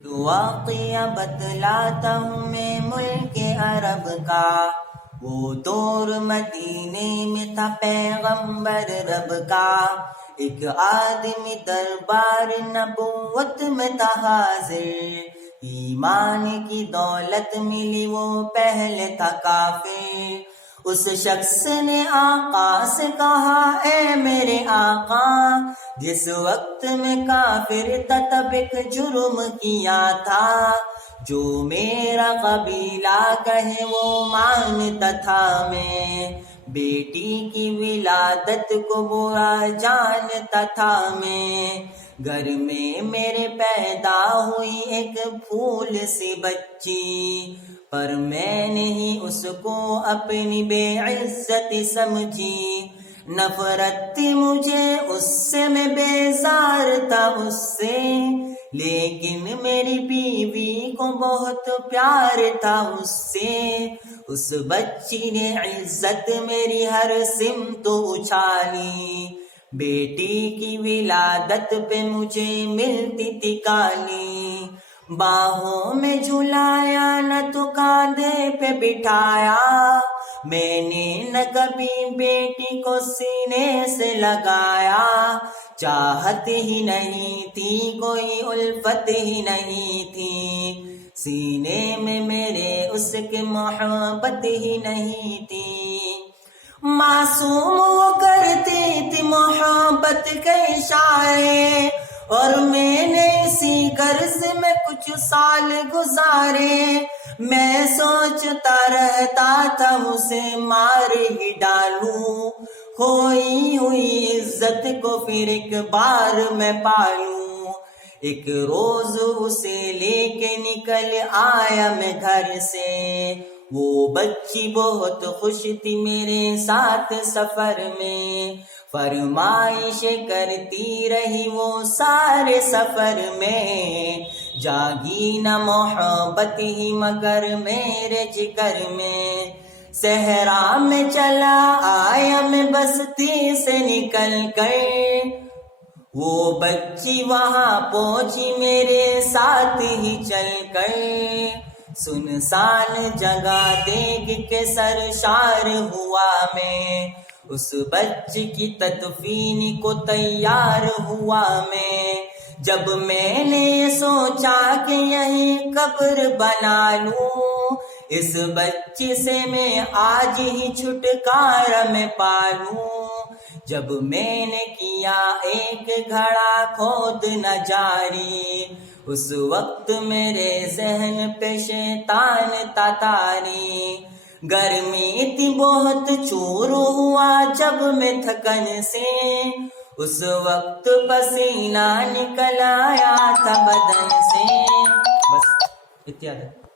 واقعہ بتلاتا ہوں میں ملک عرب کا، وہ دور مدینے میں تھا پیغمبر رب کا۔ ایک آدمی دربار نبوت میں تھا حاضر، ایمان کی دولت ملی وہ پہلے تھا کافر۔ اس شخص نے آقا سے کہا اے میرے آقا، جس وقت میں کافر تھا تب ایک جرم کیا تھا، جو میرا قبیلہ کہے وہ مانتا تھا میں، بیٹی کی ولادت کو برا جانتا تھا میں۔ گھر میں میرے پیدا ہوئی ایک پھول سی بچی، پر میں نے ہی اس کو اپنی بے عزت سمجھی۔ نفرت تھی مجھے اس سے، میں بیزار تھا اس سے، لیکن میری بیوی کو بہت پیار تھا اس سے۔ اس بچی نے عزت میری ہر سمت اچھالی، بیٹی کی ولادت پہ مجھے ملتی تھی گالی۔ باہوں میں جھلایا نہ تو کاندھے پہ بٹھایا، میں نے نہ کبھی بیٹی کو سینے سے لگایا۔ چاہت ہی نہیں تھی کوئی الفت ہی نہیں تھی، سینے میں میرے اس کے محبت ہی نہیں تھی۔ معصوم وہ کرتی تھی محبت کے اشارے، اور میں نے اسی غرض میں کچھ سال گزارے۔ میں سوچتا رہتا تھا اسے مار ہی ڈالوں، کھوئی ہوئی عزت کو پھر ایک بار میں پالوں۔ ایک روز اسے لے کے نکل آیا میں گھر سے، وہ بچی بہت خوش تھی میرے ساتھ سفر میں، فرمائش کرتی رہی وہ سارے سفر میں، جاگی نہ محبت ہی مگر میرے جگر میں۔ صحرا میں چلا آیا میں بستی سے نکل کر، وہ بچی وہاں پہنچی میرے ساتھ ہی چل کر۔ سنسان جگہ دیکھ کے سرشار ہوا میں، اس بچی کی تدفین کو تیار ہوا میں۔ جب میں نے سوچا کہ یہیں قبر بنا لوں، اس بچی سے میں آج ہی چھٹکارا میں پالوں۔ جب میں نے کیا ایک گھڑا کھود نہ جاری، اس وقت میرے ذہن پہ شیطان تاتاری۔ گرمی تھی بہت چور ہوا جب میں تھکن سے، اس وقت پسینہ نکل آیا تھا بدن سے۔ بس اتیاد ہے۔